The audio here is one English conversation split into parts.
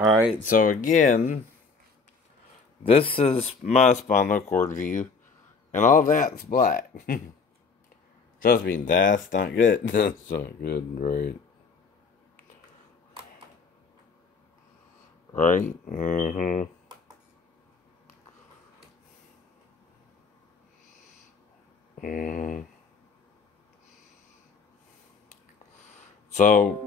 Alright, so again, this is my spinal cord view, and all that's black. Trust me, that's not good. That's not good, right? Right? Mm-hmm. Mm-hmm. So...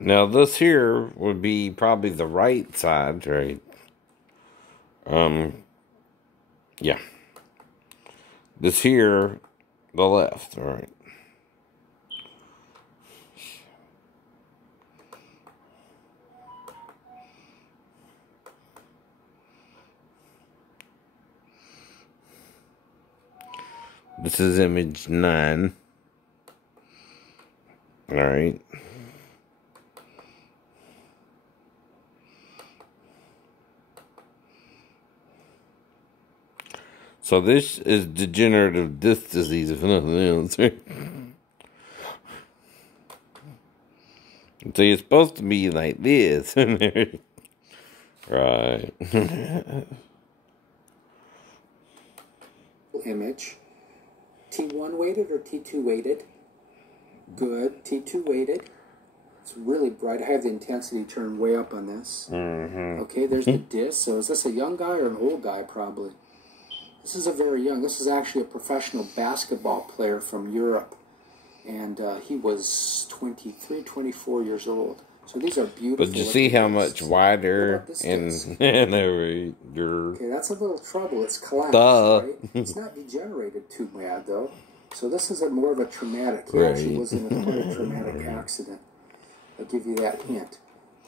Now, this here would be probably the right side, right? Yeah. This here, the left, all right. This is image 9. All right. So this is degenerative disc disease, if nothing else. So you're supposed to be like this. Right. Image. T1 weighted or T2 weighted? Good. T2 weighted. It's really bright. I have the intensity turned way up on this. Okay, there's the disc. So is this a young guy or an old guy, probably? This is a very young. This is actually a professional basketball player from Europe. And he was 23, 24 years old. So these are beautiful. But you see how much wider and okay, that's a little trouble. It's collapsed, right? It's not degenerated too bad, though. So this is more of a traumatic. He actually was in quite a traumatic accident. I'll give you that hint.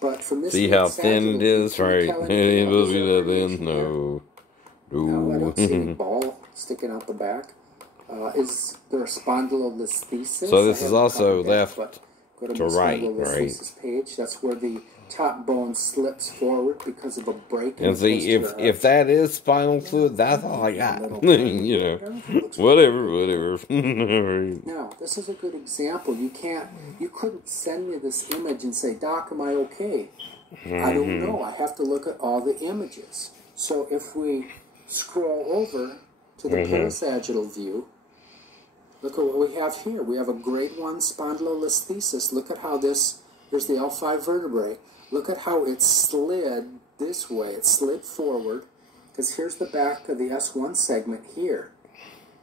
But from this, see how thin it is, right? It will be that thin. No. No, I don't see any ball sticking out the back. Is there a spondylolisthesis? So this is also left go to to right, right? Page. That's where the top bone slips forward because of a break. And see, if that is spinal fluid, that's all I got. You know, whatever. Now, this is a good example. You couldn't send me this image and say, Doc, am I okay? I don't know. I have to look at all the images. So if we scroll over to the parasagittal view, look at what we have here. We have a grade 1 spondylolisthesis. Look at how here's the L5 vertebrae. Look at how it slid this way. It slid forward, because here's the back of the S1 segment here.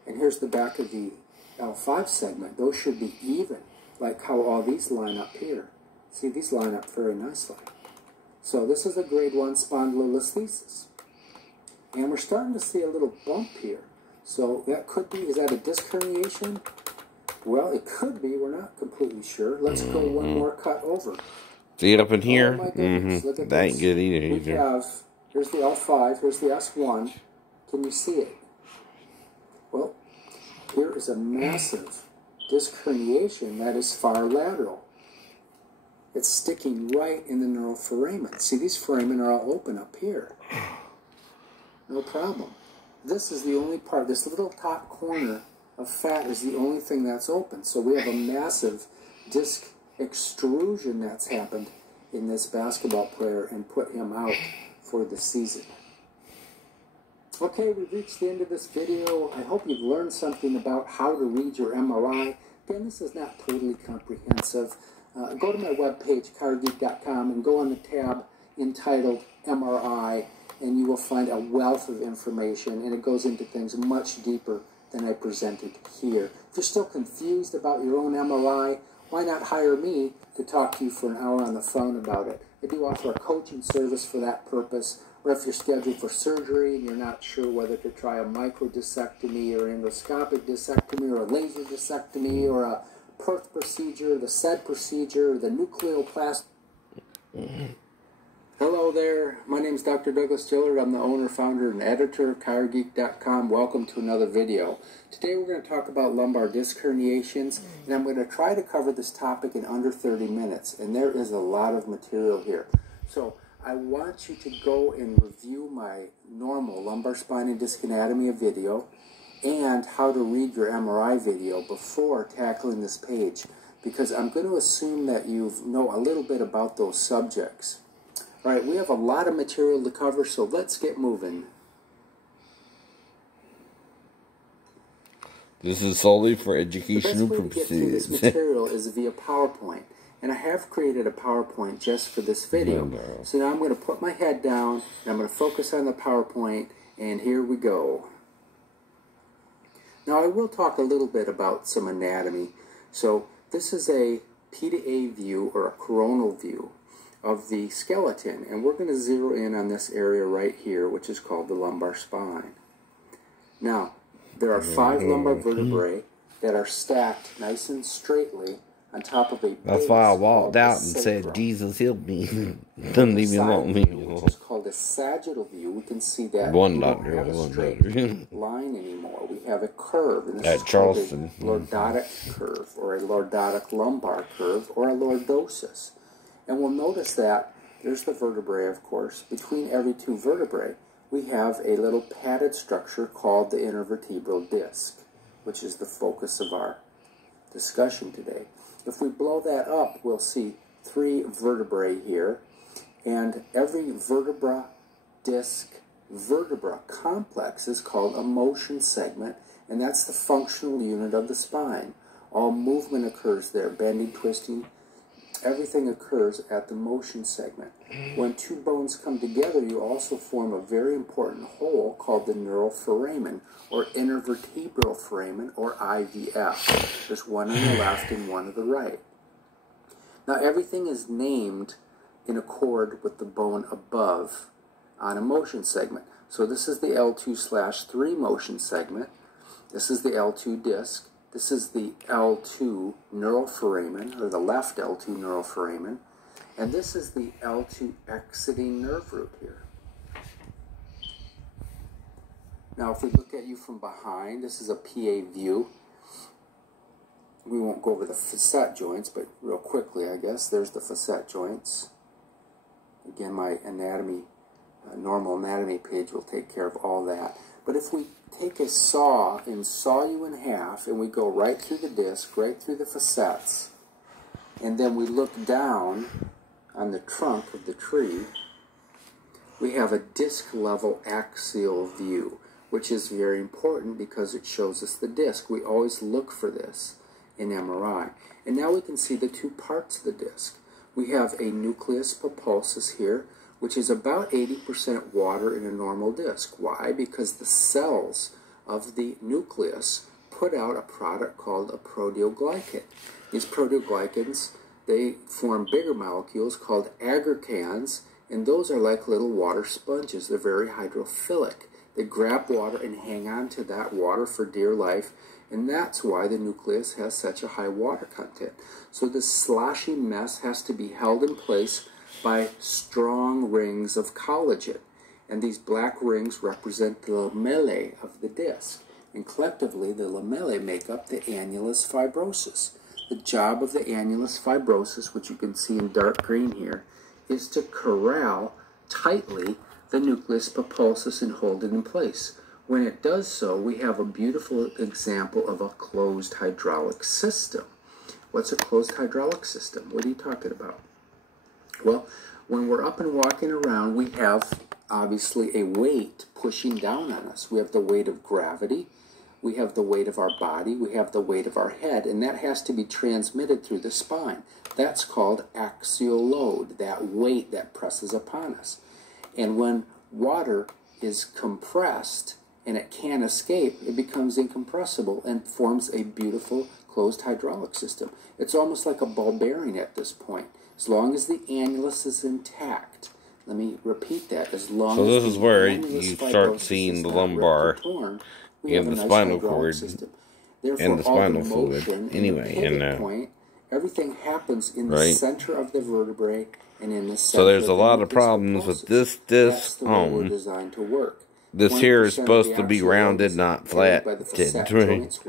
And here's the back of the L5 segment. Those should be even, like how all these line up here. See, these line up very nicely. So this is a grade 1 spondylolisthesis. And we're starting to see a little bump here. So that could be, is that a disc herniation? Well, it could be. We're not completely sure. Let's go one more cut over. See it up in here? Oh my goodness. Look at that this. Ain't good either. Here's the L5, here's the S1. Can you see it? Well, here is a massive disc herniation that is far lateral. It's sticking right in the neural foramen. See, these foramen are all open up here. No problem. This is the only part, this little top corner of fat is the only thing that's open. So we have a massive disc extrusion that's happened in this basketball player and put him out for the season. Okay, we've reached the end of this video. I hope you've learned something about how to read your MRI. Again, this is not totally comprehensive. Go to my webpage, cargeek.com, and go on the tab entitled MRI, and you will find a wealth of information, and it goes into things much deeper than I presented here. If you're still confused about your own MRI, why not hire me to talk to you for an hour on the phone about it? I do offer a coaching service for that purpose, or if you're scheduled for surgery and you're not sure whether to try a microdiscectomy or endoscopic discectomy or a laser discectomy or a Perth procedure, the SED procedure, the nucleoplasty. Hello there, my name is Dr. Douglas Dillard. I'm the owner, founder, and editor of chirogeek.com. Welcome to another video. Today we're going to talk about lumbar disc herniations, and I'm going to try to cover this topic in under 30 minutes, and there is a lot of material here. So I want you to go and review my normal lumbar spine and disc anatomy video and how to read your MRI video before tackling this page, because I'm going to assume that you know a little bit about those subjects. All right, we have a lot of material to cover, so let's get moving. This is solely for educational purposes. The best way to get through this material is via PowerPoint, and I have created a PowerPoint just for this video. So now I'm going to put my head down, and I'm going to focus on the PowerPoint, and here we go. Now I will talk a little bit about some anatomy. So this is a P to A view, or a coronal view, of the skeleton, and we're going to zero in on this area right here, which is called the lumbar spine. Now, there are 5 lumbar vertebrae that are stacked nice and straightly on top of a base. That's why I walked out and said, "Jesus help me." Doesn't even want me. Which is called a sagittal view. We can see that One we don't doctor, have a one straight doctor. line anymore. We have a curve, and this At is Charleston. called a lordotic curve, or a lordotic lumbar curve, or a lordosis. And we'll notice that there's the vertebrae, of course. Between every 2 vertebrae, we have a little padded structure called the intervertebral disc, which is the focus of our discussion today. If we blow that up, we'll see 3 vertebrae here, and every vertebra, disc, vertebra complex is called a motion segment, and that's the functional unit of the spine. All movement occurs there, bending, twisting. Everything occurs at the motion segment. When 2 bones come together, you also form a very important whole called the neural foramen, or intervertebral foramen, or IVF. There's one on the left and one on the right. Now everything is named in accord with the bone above on a motion segment. So this is the L2/3 motion segment. This is the L2 disc. This is the L2 neural foramen, or the left L2 neural foramen, and this is the L2 exiting nerve root here. Now if we look at you from behind, this is a PA view. We won't go over the facet joints, but real quickly, I guess, there's the facet joints. Again, my anatomy, normal anatomy page will take care of all that. But if we take a saw and saw you in half, and we go right through the disc, right through the facets, and then we look down on the trunk of the tree, we have a disc level axial view, which is very important because it shows us the disc. We always look for this in MRI. And now we can see the 2 parts of the disc. We have a nucleus pulposus here, which is about 80% water in a normal disc. Why? Because the cells of the nucleus put out a product called a proteoglycan. These proteoglycans, they form bigger molecules called aggregans, and those are like little water sponges. They're very hydrophilic. They grab water and hang on to that water for dear life, and that's why the nucleus has such a high water content. So this sloshy mess has to be held in place by strong rings of collagen, and these black rings represent the lamellae of the disc, and collectively the lamellae make up the annulus fibrosus. The job of the annulus fibrosus, which you can see in dark green here, is to corral tightly the nucleus pulposus and hold it in place. When it does so, we have a beautiful example of a closed hydraulic system. What's a closed hydraulic system? What are you talking about? Well, when we're up and walking around, we have obviously a weight pushing down on us. We have the weight of gravity, we have the weight of our body, we have the weight of our head, and that has to be transmitted through the spine. That's called axial load, that weight that presses upon us. And when water is compressed and it can't escape, it becomes incompressible and forms a beautiful closed hydraulic system. It's almost like a ball bearing at this point. As long as the annulus is intact. Let me repeat that. As long so as this is the where annulus you fibrosis start seeing the is not lumbar ripped or torn, we and have a the nice spinal hydraulic cord system. and Therefore, the all spinal the fluid. motion Anyway, in the pivot and point, everything happens in the right. center of the vertebrae and in the center. So there's a of the lot of nucleus problems pulposus. with this That's the way we're disc. designed to work. This here is 20% of supposed the to be axial rounded, lobe not is carried by the flatted. facet Right. joints,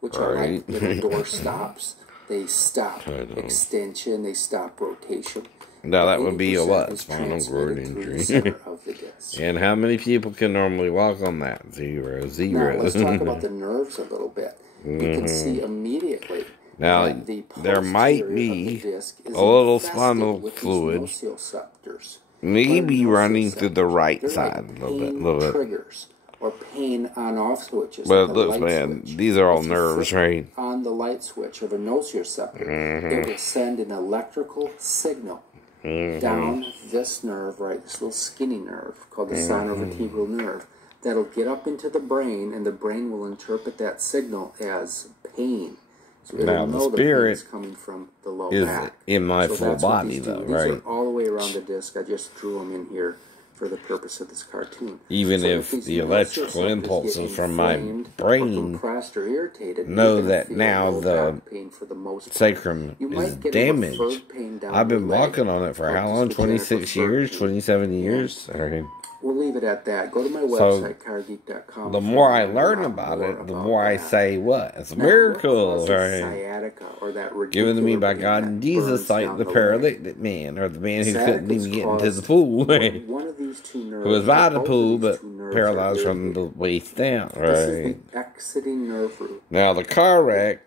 which are Right. like little door stops. They stop extension, they stop rotation. Now that would be a 80% what? is Spinal cord transmitted through the injury. center of the disc. And how many people can normally walk on that? Zero. Now let's talk about the nerves a little bit. You can see immediately Now, that the there might posterior be of the disc is a little infested spinal with fluid these nociceptors. maybe What are running through the nociceptors? right They're side like a little bit. pain triggers or pain on-off switches. But like look, a light man, switch. these are all If you nerves, flip right? on the light switch of a nociceptor, it will send an electrical signal down this nerve, right, this little skinny nerve called the sinovertebral nerve, that'll get up into the brain, and the brain will interpret that signal as pain. So Now, it'll the know the pain spirit is coming from the low is back. in my So full that's what body, these do. though, These right? are all the way around the disc. I just drew them in here for the purpose of this cartoon. Even So if these the electrical nociceptors impulses get from my inflamed or brain compressed or irritated, know you're gonna that feel now low the back pain for the most part. sacrum You is might get a damaged. referred pain down I've been the leg. walking on it for how Focus long? the 26 Jennifer years? Ferd. 27 years? Alright. We'll leave it at that. Go to my So, website, chirogeek.com. the more I learn about it, the more I say, what? It's a miracle, right? right? Sciatica, or that Given to me by pain God that and Jesus, burns like down the leg. paralytic man, or the man who couldn't even get into the Caused pool, when one of these two nerves, who was by the both of pool, these but two nerves paralyzed are from the irritated. waist down, This is right? the exiting nerve root. Now, the car wreck,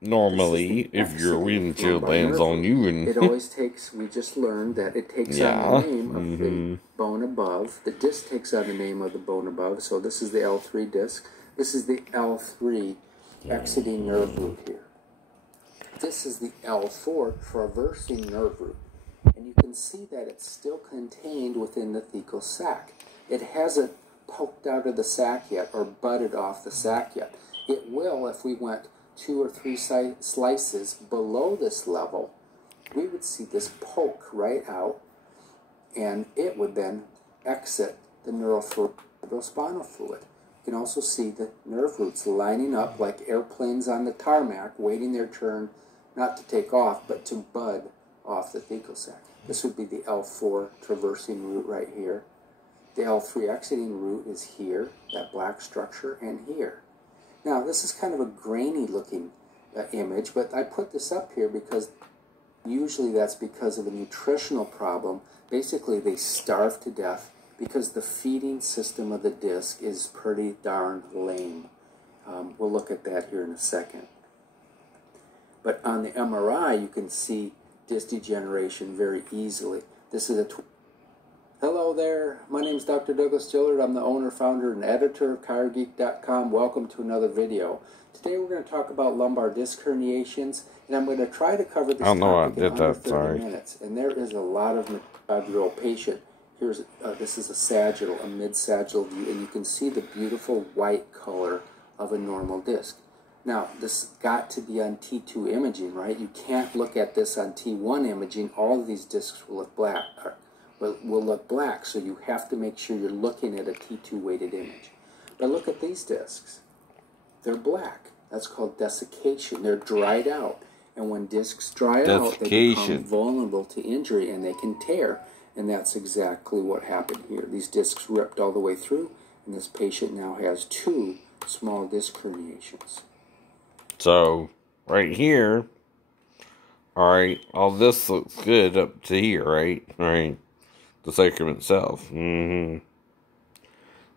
This normally, is the if your exiting windshield lumbar lands nerve on root. you and It always takes, we just learned that it takes on the name of the bone above. The disc takes on the name of the bone above. So this is the L3 disc. This is the L3 exiting nerve root here. This is the L4 traversing nerve root. And you can see that it's still contained within the thecal sac. It hasn't poked out of the sac yet or budded off the sac yet. It will if we went 2 or 3 slices below this level. We would see this poke right out, and it would then exit the neurospinal fluid. You can also see the nerve roots lining up like airplanes on the tarmac, waiting their turn not to take off, but to bud off the thecal sac. This would be the L4 traversing root right here. The L3 exiting root is here, that black structure, and here. Now, this is kind of a grainy looking image, but I put this up here because usually that's because of a nutritional problem. Basically, they starve to death because the feeding system of the disc is pretty darn lame. We'll look at that here in a second. But on the MRI, you can see disc degeneration very easily. This is a Hello there, my name is Dr. Douglas Dillard. I'm the owner, founder, and editor of chirogeek.com. Welcome to another video. Today we're going to talk about lumbar disc herniations, and I'm going to try to cover this topic in under 30 minutes. And there is a lot of 5-year-old patient. This is a sagittal, a mid-sagittal view, and you can see the beautiful white color of a normal disc. Now, this got to be on T2 imaging, right? You can't look at this on T1 imaging. All of these discs will look black. Will look black, so you have to make sure you're looking at a T2 weighted image. But look at these discs. They're black. That's called desiccation. They're dried out. And when discs dry out, they become vulnerable to injury and they can tear. And that's exactly what happened here. These discs ripped all the way through, and this patient now has 2 small disc herniations. So, right here, alright, all this looks good up to here, right? Right. The sacrum itself. Then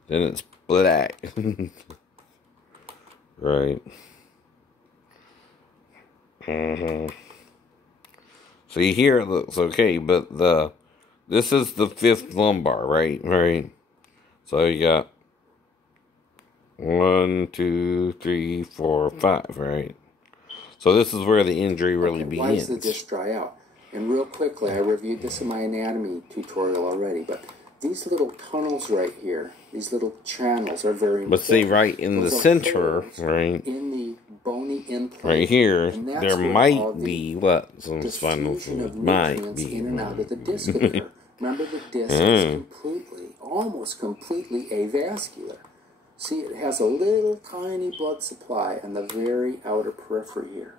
it's black. Right. See, here it looks okay, but this is the 5th lumbar, right? Right. So you got 1, 2, 3, 4, 5, right? So this is where the injury really begins. Why does the disc dry out? And real quickly, I reviewed this in my anatomy tutorial already, but these little tunnels right here, these little channels are very important. But see, right in the center, right in the bony implant, right here, there might be what some spinal fluid might be in and out of the disc occur. Remember, the disc is completely, almost completely avascular. See, it has a little tiny blood supply on the very outer periphery here.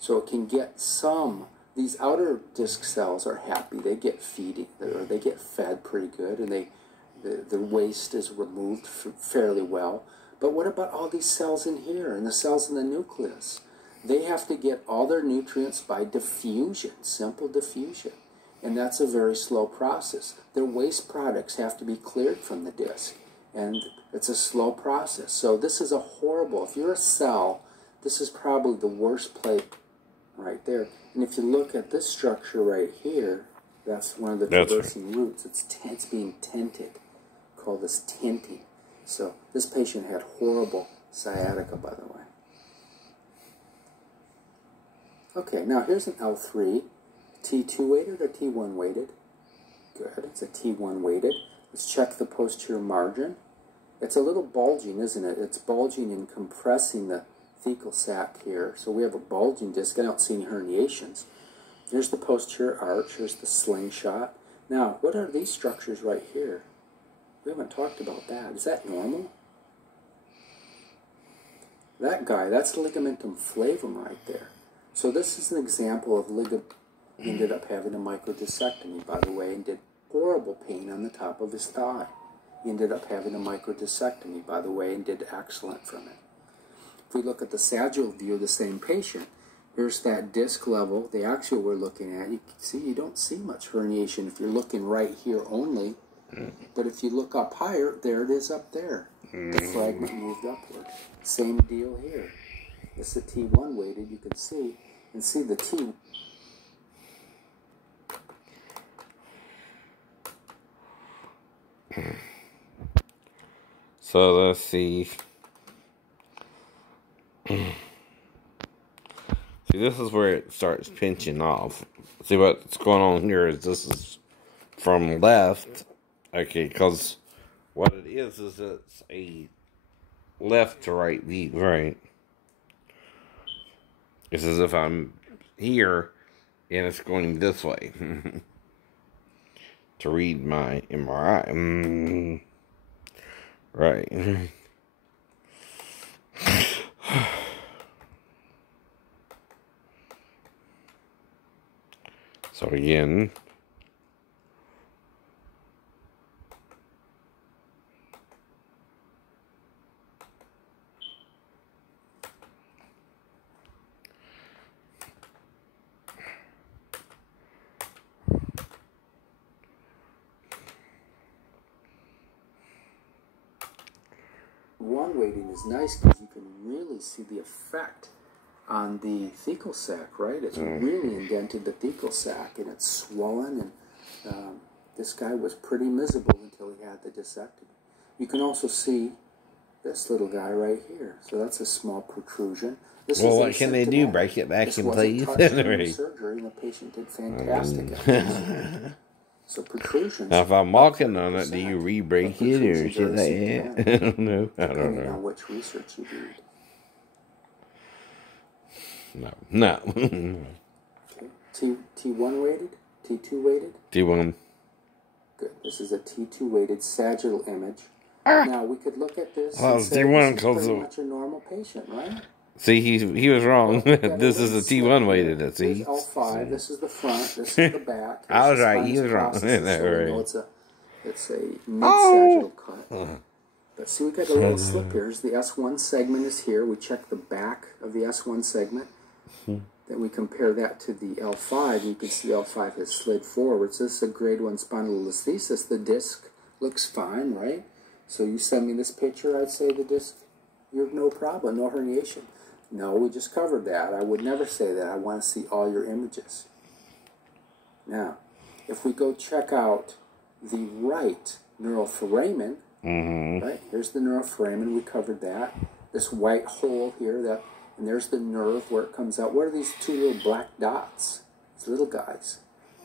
So it can get some, these outer disc cells are happy. They get feeding, or they get fed pretty good, and the waste is removed fairly well. But what about all these cells in here, and the cells in the nucleus? They have to get all their nutrients by diffusion, simple diffusion. And that's a very slow process. Their waste products have to be cleared from the disc. And it's a slow process. So this is a horrible, if you're a cell, this is probably the worst place right there. And if you look at this structure right here, that's one of the traversing roots. It's being tented. Call this tenting. So this patient had horrible sciatica, by the way. Okay, now here's an L3. T2 weighted or T1 weighted? Good, it's a T1 weighted. Let's check the posterior margin. It's a little bulging, isn't it? It's bulging and compressing the thecal sac here. So we have a bulging disc. I don't see any herniations. Here's the posterior arch. Here's the slingshot. Now, what are these structures right here? We haven't talked about that. Is that normal? That guy, that's ligamentum flavum right there. So this is an example of ligament. He ended up having a microdiscectomy, by the way, and did horrible pain on the top of his thigh. He ended up having a microdiscectomy, by the way, and did excellent from it. If we look at the sagittal view of the same patient, here's that disc level, the axial we're looking at. You can see you don't see much herniation if you're looking right here only. But if you look up higher, there it is up there. The fragment moved upward. Same deal here. This is a T1 weighted, you can see. And see the T. So let's see. See, this is where it starts pinching off. See what's going on here is this is from left. Okay, because what it is it's a left to right view, right? It's as if I'm here and it's going this way to read my MRI. Right. So again, One weighting is nice because you can really see the effect on the thecal sac, right? It's really indented the thecal sac, and it's swollen, and this guy was pretty miserable until he had the discectomy. You can also see this little guy right here. So that's a small protrusion. This well, what can they do? Break it back in place? Surgery, and the patient did fantastic. So protrusions. Now, if I'm walking on it, do you re-break it or shit like that? I don't know. Depending on which research you read. No. Okay. T1 weighted? T2 weighted? T1. Good. This is a T2 weighted sagittal image. Now, we could look at this and say T1 this is pretty much a normal patient, right? See, he was wrong. This is a T1 weighted. See, L5. This is the front. This is the back. I was right. He was wrong. So we know it's a mid-sagittal cut. But see, we got a little slip here. The S1 segment is here. We check the back of the S1 segment. Then we compare that to the L5. You can see L5 has slid forward. So this is a grade 1 spondylolisthesis. The disc looks fine, right? So you send me this picture, I'd say the disc, you're no problem, no herniation. No, we just covered that. I would never say that. I want to see all your images. Now, if we go check out the right neuroforamen, right? Here's the neuroforamen. We covered that. This white hole here, and there's the nerve where it comes out. What are these two little black dots? These little guys.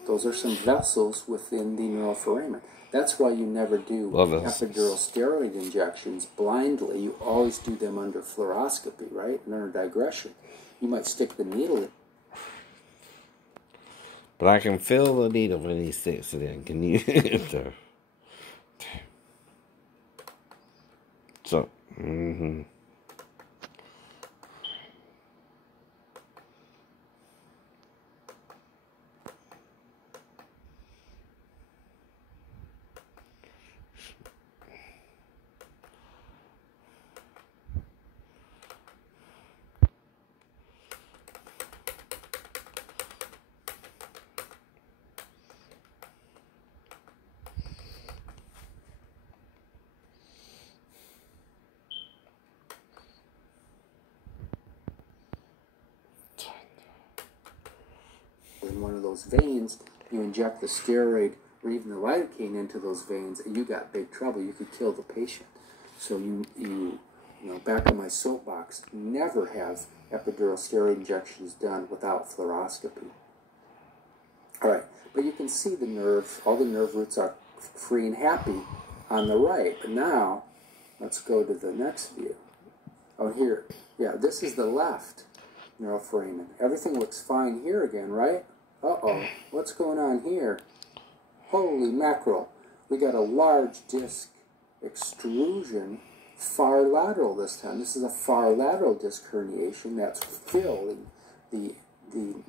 Those are some vessels within the neuroforamen. That's why you never do epidural steroid injections blindly. You always do them under fluoroscopy, right? And under digression. You might stick the needle in. But I can feel the needle when he sticks it in. Can you? So, in one of those veins, you inject the steroid or even the lidocaine into those veins, and you got big trouble. You could kill the patient. So you know, back on my soapbox, never have epidural steroid injections done without fluoroscopy. All right, but you can see the nerve, all the nerve roots are free and happy on the right. But now, let's go to the next view. Oh, here, yeah, this is the left neuroforamen. Everything looks fine here again, right? Uh-oh, what's going on here? Holy mackerel. We got a large disc extrusion, far lateral this time. This is a far lateral disc herniation that's filling the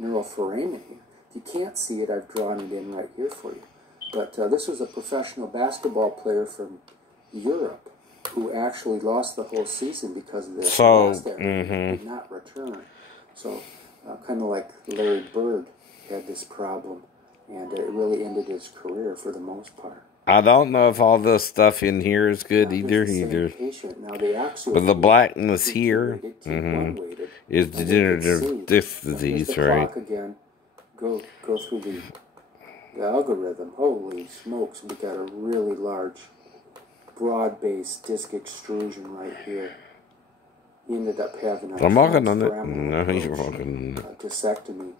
neuroforamen here. If you can't see it, I've drawn it in right here for you. But this was a professional basketball player from Europe who actually lost the whole season because of this. So, did not return. So, kind of like Larry Bird had this problem, and it really ended his career for the most part. I don't know if all this stuff in here is good either. Now, But the blackness here is degenerative disc disease, right? Again, go through the algorithm. Holy smokes, we got a really large, broad-based disc extrusion right here. He ended up having a I'm walking on it. No, you're walking on it. Discectomy,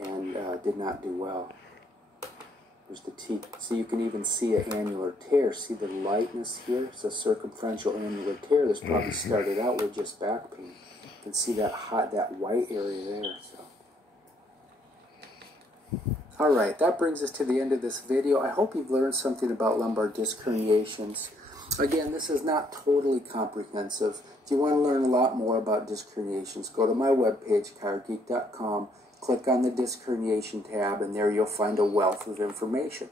and did not do well. There's the teeth. So you can even see an annular tear. See the lightness here? It's a circumferential annular tear. This probably started out with just back pain. You can see that white area there. So, all right, that brings us to the end of this video. I hope you've learned something about lumbar disc herniations. Again, this is not totally comprehensive. If you want to learn a lot more about disc herniations, go to my webpage, chirogeek.com. Click on the disc herniation tab, and there you'll find a wealth of information.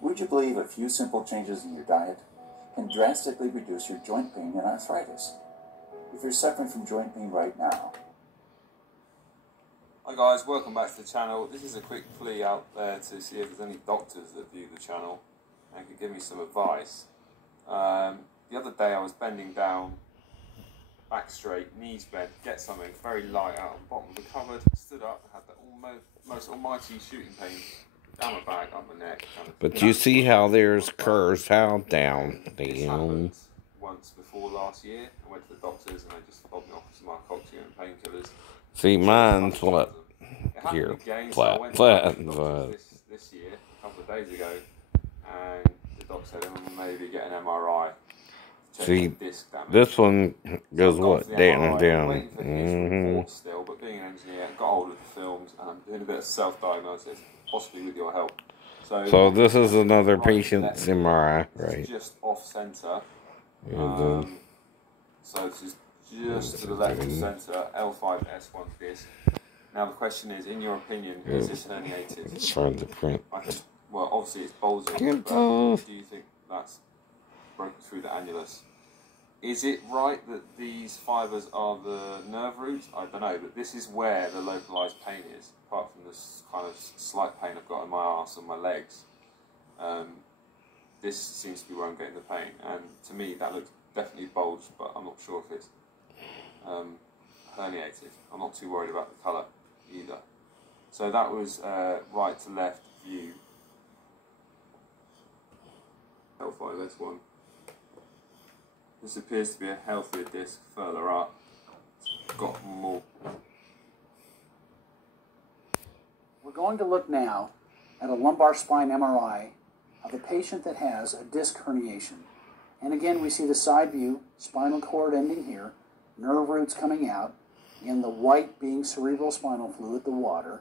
Would you believe a few simple changes in your diet can drastically reduce your joint pain and arthritis? If you're suffering from joint pain right now. Hi guys, welcome back to the channel. This is a quick plea out there to see if there's any doctors that view the channel and could give me some advice. The other day I was bending down, back straight, knees bent, get something very light out on the bottom of the cupboard, stood up, had the most almighty shooting pain down my back, up my neck. But you see how there's curves, how down. This happened once before last year. I went to the doctors and they just fobbed me off with some narcotic and painkillers. See, mine's what? Here, flat. This year, a couple of days ago, and the doc said I'm maybe get an MRI. See, this one goes what? Down. I'm waiting for his report still, but being an engineer, I got hold of the films and I'm doing a bit of self-diagnosis, possibly with your help. So this is another patient's MRI, right? It's just off-center. So this is just to the left of center, L5S1 disc. Now the question is, in your opinion, is this herniated? It's trying to print. Well, obviously it's bulging, but do you think that's broken through the annulus? Is it right that these fibres are the nerve roots? I don't know, but this is where the localised pain is, apart from this kind of slight pain I've got in my arse and my legs. This seems to be where I'm getting the pain, and to me that looks definitely bulged, but I'm not sure if it's herniated. I'm not too worried about the colour either. So that was right to left view. L5S1. This appears to be a healthier disc further up. It's got more. We're going to look now at a lumbar spine MRI of a patient that has a disc herniation. And again, we see the side view, spinal cord ending here, nerve roots coming out, again the white being cerebral spinal fluid, the water.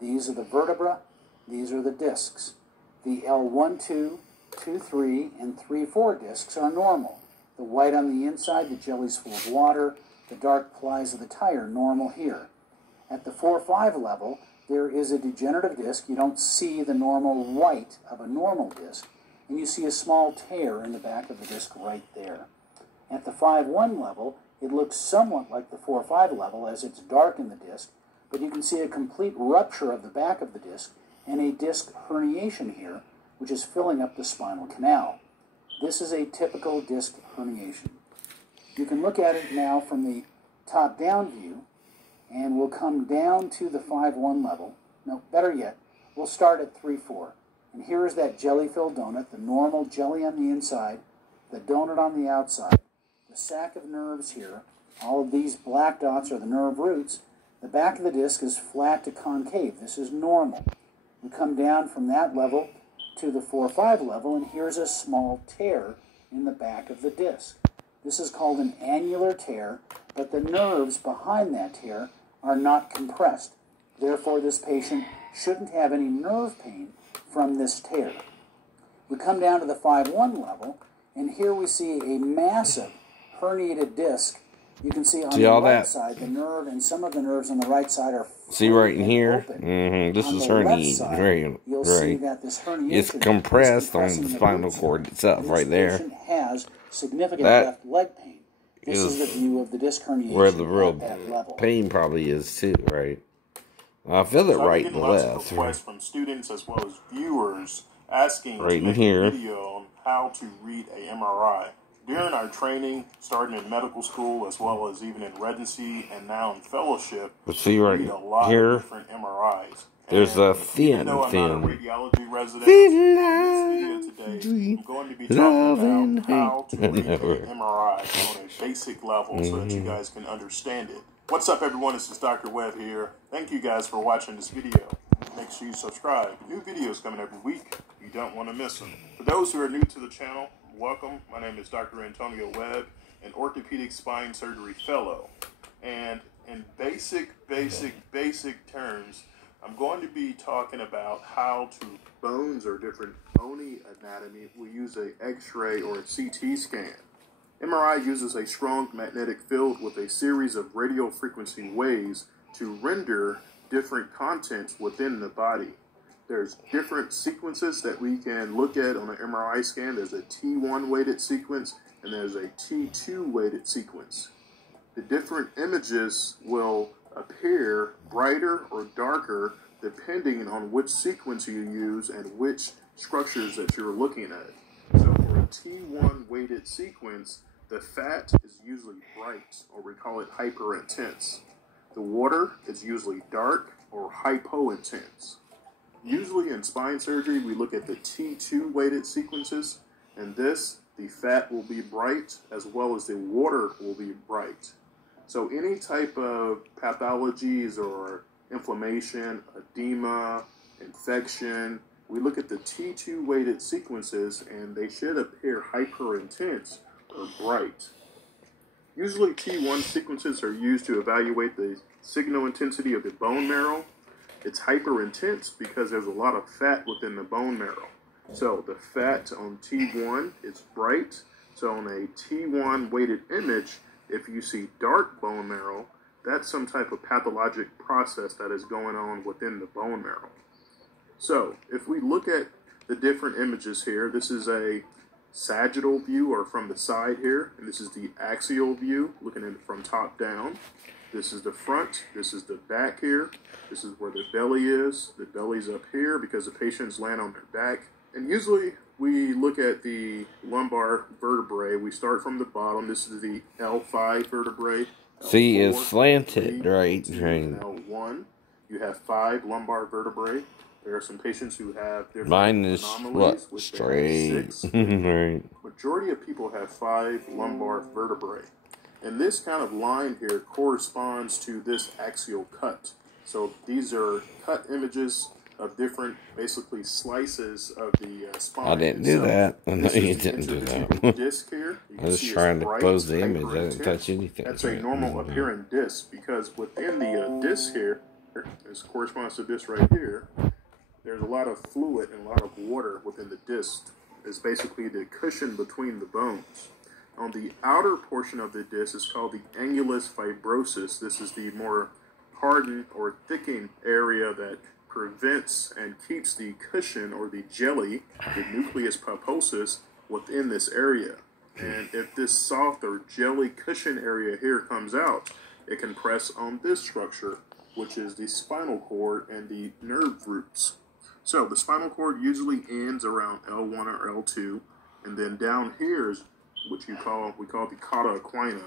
These are the vertebra, these are the discs. The L1, 2, 2, 3, and 3, 4 discs are normal. The white on the inside, the jelly's full of water, the dark plies of the tire, normal here. At the 4-5 level, there is a degenerative disc. You don't see the normal white of a normal disc, and you see a small tear in the back of the disc right there. At the 5-1 level, it looks somewhat like the 4-5 level as it's dark in the disc, but you can see a complete rupture of the back of the disc and a disc herniation here, which is filling up the spinal canal. This is a typical disc herniation. You can look at it now from the top-down view, and we'll come down to the 5-1 level. No, better yet, we'll start at 3-4. And here is that jelly-filled donut, the normal jelly on the inside, the donut on the outside, the sac of nerves here. All of these black dots are the nerve roots. The back of the disc is flat to concave. This is normal. We come down from that level to the 4-5 level, and here's a small tear in the back of the disc. This is called an annular tear, but the nerves behind that tear are not compressed. Therefore, this patient shouldn't have any nerve pain from this tear. We come down to the 5-1 level, and here we see a massive herniated disc. You can see on the right side, the nerve and some of the nerves on the right side are see right in here. This on is the herniated. side, Right. you'll see that this herniation It's compressed on the spinal cord itself, right there. This patient has significant left leg pain. This is the view of the disc herniation where the real at that level. pain probably is too, right? I feel it right and left. Requests from students as well as viewers asking right to in make here. a video on how to read a MRI. During our training, starting in medical school as well as even in residency and now in fellowship, but see right read a lot here, of different MRIs. there's a thin, I'm not a radiology resident, thin in this video today, I'm going to be talking about how to read an MRI on a basic level so that you guys can understand it. What's up, everyone? This is Dr. Webb here. Thank you guys for watching this video. Make sure you subscribe. New videos coming every week. You don't want to miss them. For those who are new to the channel, welcome. My name is Dr. Antonio Webb, an orthopedic spine surgery fellow. And in basic terms, I'm going to be talking about how to bones or different bony anatomy. We use a X-ray or a CT scan. MRI uses a strong magnetic field with a series of radio frequency waves to render different contents within the body. There's different sequences that we can look at on an MRI scan. There's a T1 weighted sequence and there's a T2 weighted sequence. The different images will appear brighter or darker depending on which sequence you use and which structures that you're looking at. So for a T1 weighted sequence, the fat is usually bright, or we call it hyper-intense. The water is usually dark or hypo-intense. Usually in spine surgery, we look at the T2 weighted sequences, and this, the fat will be bright as well as the water will be bright. So any type of pathologies or inflammation, edema, infection, we look at the T2 weighted sequences and they should appear hyper-intense or bright. Usually T1 sequences are used to evaluate the signal intensity of the bone marrow. It's hyper-intense because there's a lot of fat within the bone marrow. So the fat on T1 is bright. So on a T1 weighted image, if you see dark bone marrow, that's some type of pathologic process that is going on within the bone marrow. So if we look at the different images here, this is a sagittal view, or from the side here, and this is the axial view, looking at it from top down. This is the front, this is the back here, this is where the belly is. The belly's up here because the patients land on their back. And usually we look at the lumbar vertebrae. We start from the bottom. This is the L5 vertebrae. See, L4, it's slanted, 3, right? L2, and L1. You have 5 lumbar vertebrae. There are some patients who have different Mine is anomalies, what? which Straight. 6. Right. Majority of people have 5 lumbar vertebrae. And this kind of line here corresponds to this axial cut. So these are cut images of different, basically, slices of the spine. I didn't do that. I know you didn't do that. Disc here. I was trying to pose the image. I didn't touch anything. That's a normal appearing disc, because within the disc here, this corresponds to this right here, there's a lot of fluid and a lot of water within the disc. It's basically the cushion between the bones. On the outer portion of the disc is called the annulus fibrosus. This is the more hardened or thickened area that prevents and keeps the cushion or the jelly, the nucleus pulposus, within this area. And if this soft or jelly cushion area here comes out, it can press on this structure, which is the spinal cord and the nerve roots. So the spinal cord usually ends around L1 or L2, and then down here is what we call the cauda equina.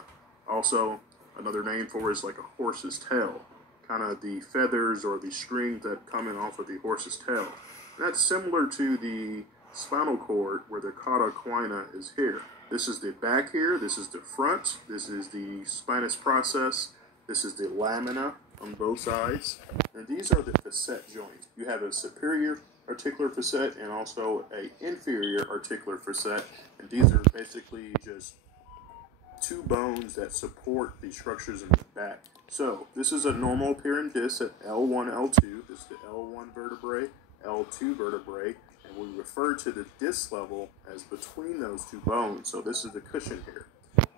Also, another name for it is like a horse's tail, kind of the feathers or the strings that come in off of the horse's tail. And that's similar to the spinal cord, where the cauda equina is here. This is the back here, this is the front, this is the spinous process, this is the lamina on both sides, and these are the facet joints. You have a superior articular facet and also a inferior articular facet, and these are basically just 2 bones that support the structures in the back. So this is a normal appearing disc at L1, L2. This is the L1 vertebrae, L2 vertebrae, and we refer to the disc level as between those 2 bones. So this is the cushion here.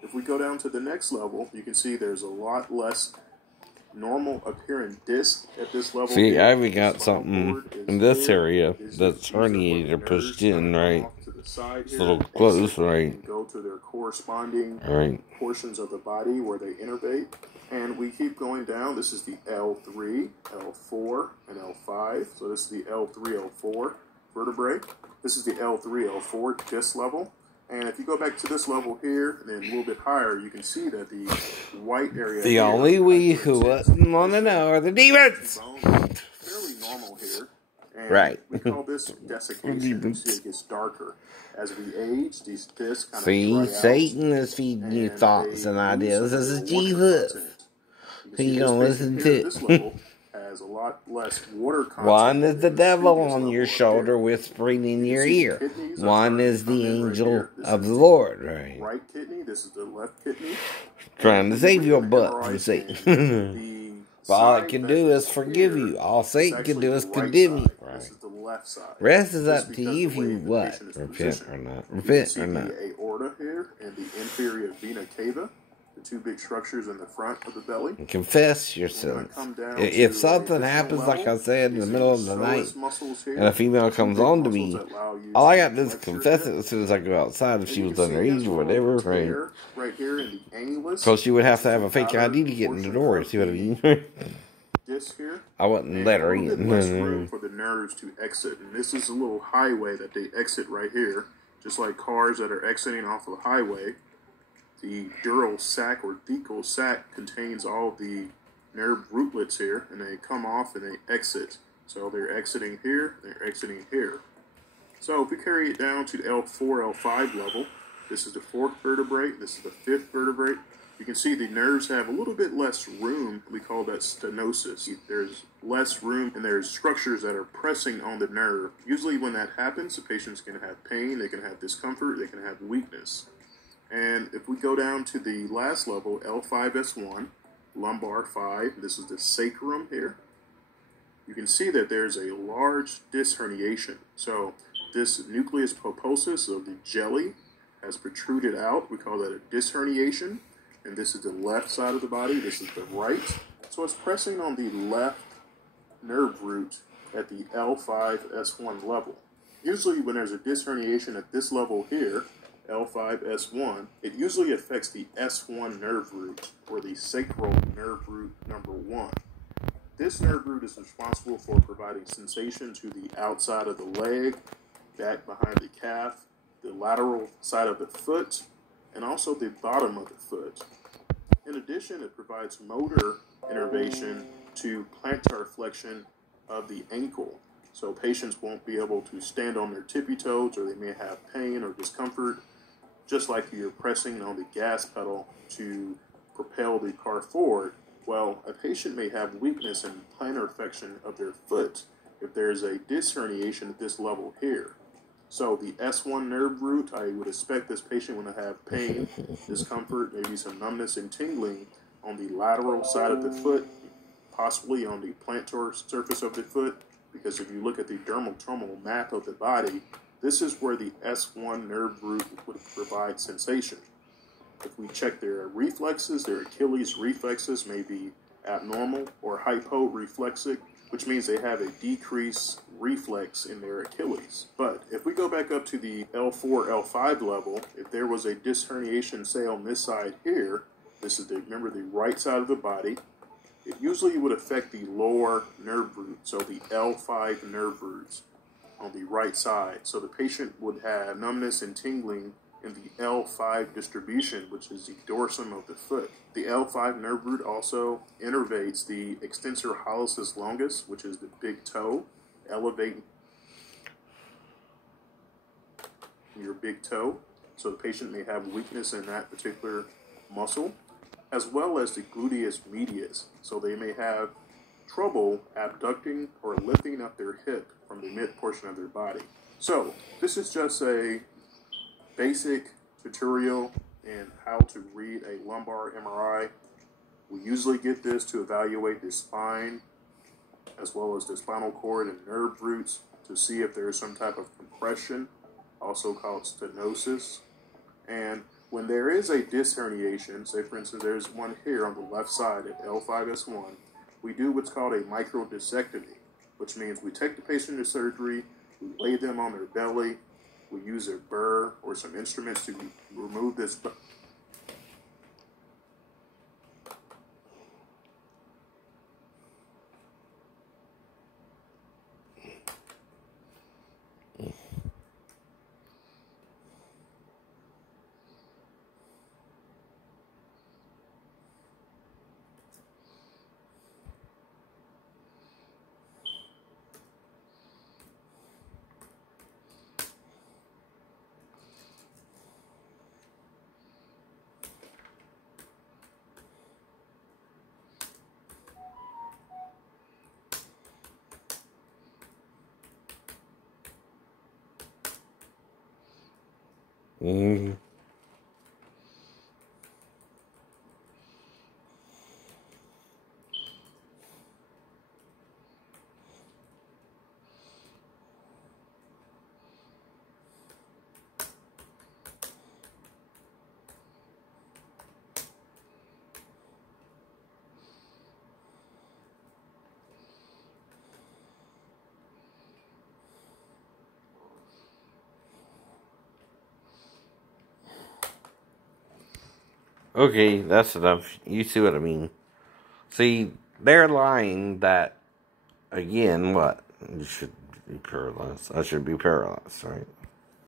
If we go down to the next level, you can see there's a lot less normal appearing disc at this level. See, I even got something in this area that's herniated or pushed in, right? It's a little close, right? Go to their corresponding portions of the body where they innervate. And we keep going down. This is the L3, L4, and L5. So this is the L3, L4 vertebrae. This is the L3, L4 disc level. And if you go back to this level here, and then a little bit higher, you can see that the white area. The only we who wouldn't want to know are the demons. Fairly normal here. And right. We call this desiccation. You see it gets darker. As we age, these discs kind of See, dry Satan out, is feeding you thoughts and ideas. This is Jesus. Who you gonna listen to? This level has a lot less water content. One is the devil on your shoulder whispering in your ear. One is the angel of the Lord, right? Right kidney, this is the left kidney. Trying to save your butt from Satan. All it can do is forgive you. All Satan can do is condemn you. Right. This is the left side. Rest is up to you if you what? Repent or not. Repent or not. The aorta here and the inferior vena cava, the 2 big structures in the front of the belly. Confess your sins. If something happens, like I said, in the middle of the night, and a female comes on to me, all I got to do is confess it as soon as I go outside. If she was underage or whatever, right here in the annulus. Because she would have to have a fake ID to get in the door. See what I mean? Disc here. I wouldn't let her in. Less room for the nerves to exit, and this is a little highway that they exit right here, just like cars that are exiting off of the highway. The dural sac or thecal sac contains all the nerve rootlets here, and they come off and they exit. So they're exiting here, they're exiting here. So if we carry it down to the L4, L5 level, this is the 4th vertebrae, this is the 5th vertebrae. You can see the nerves have a little bit less room. We call that stenosis. There's less room, and there's structures that are pressing on the nerve. Usually when that happens, the patient's going to have pain, they can have discomfort, they can have weakness. And if we go down to the last level, L5S1, lumbar 5, this is the sacrum here. You can see that there's a large disc herniation. So this nucleus pulposus of the jelly has protruded out. We call that a disc herniation. And this is the left side of the body. This is the right. So it's pressing on the left nerve root at the L5S1 level. Usually when there's a disc herniation at this level here, L5-S1, it usually affects the S1 nerve root, or the sacral nerve root number 1. This nerve root is responsible for providing sensation to the outside of the leg, back behind the calf, the lateral side of the foot, and also the bottom of the foot. In addition, it provides motor innervation to plantar flexion of the ankle. So patients won't be able to stand on their tippy toes, or they may have pain or discomfort, just like you're pressing on the gas pedal to propel the car forward. Well, a patient may have weakness in plantar flexion of their foot if there's a disc herniation at this level here. So the S1 nerve root, I would expect this patient would have pain, discomfort, maybe some numbness and tingling on the lateral side of the foot, possibly on the plantar surface of the foot, because if you look at the dermal map of the body, this is where the S1 nerve root would provide sensation. If we check their reflexes, their Achilles reflexes may be abnormal or hyporeflexic, which means they have a decreased reflex in their Achilles. But if we go back up to the L4, L5 level, if there was a disc herniation, say on this side here, this is remember the right side of the body, it usually would affect the lower nerve root, so the L5 nerve roots on the right side. So the patient would have numbness and tingling in the L5 distribution, which is the dorsum of the foot. The L5 nerve root also innervates the extensor hallucis longus, which is the big toe, elevating your big toe. So the patient may have weakness in that particular muscle, as well as the gluteus medius. So they may have trouble abducting or lifting up their hip from the mid portion of their body. So this is just a basic tutorial in how to read a lumbar MRI. We usually get this to evaluate the spine as well as the spinal cord and nerve roots to see if there is some type of compression, also called stenosis. And when there is a disc herniation, say for instance there's one here on the left side at L5-S1, we do what's called a microdiscectomy, which means we take the patient to surgery, we lay them on their belly, we use a burr or some instruments to remove this. Mm-hmm. Okay, that's enough. You see what I mean. See, they're lying that, again, what? You should be paralyzed. I should be paralyzed, right?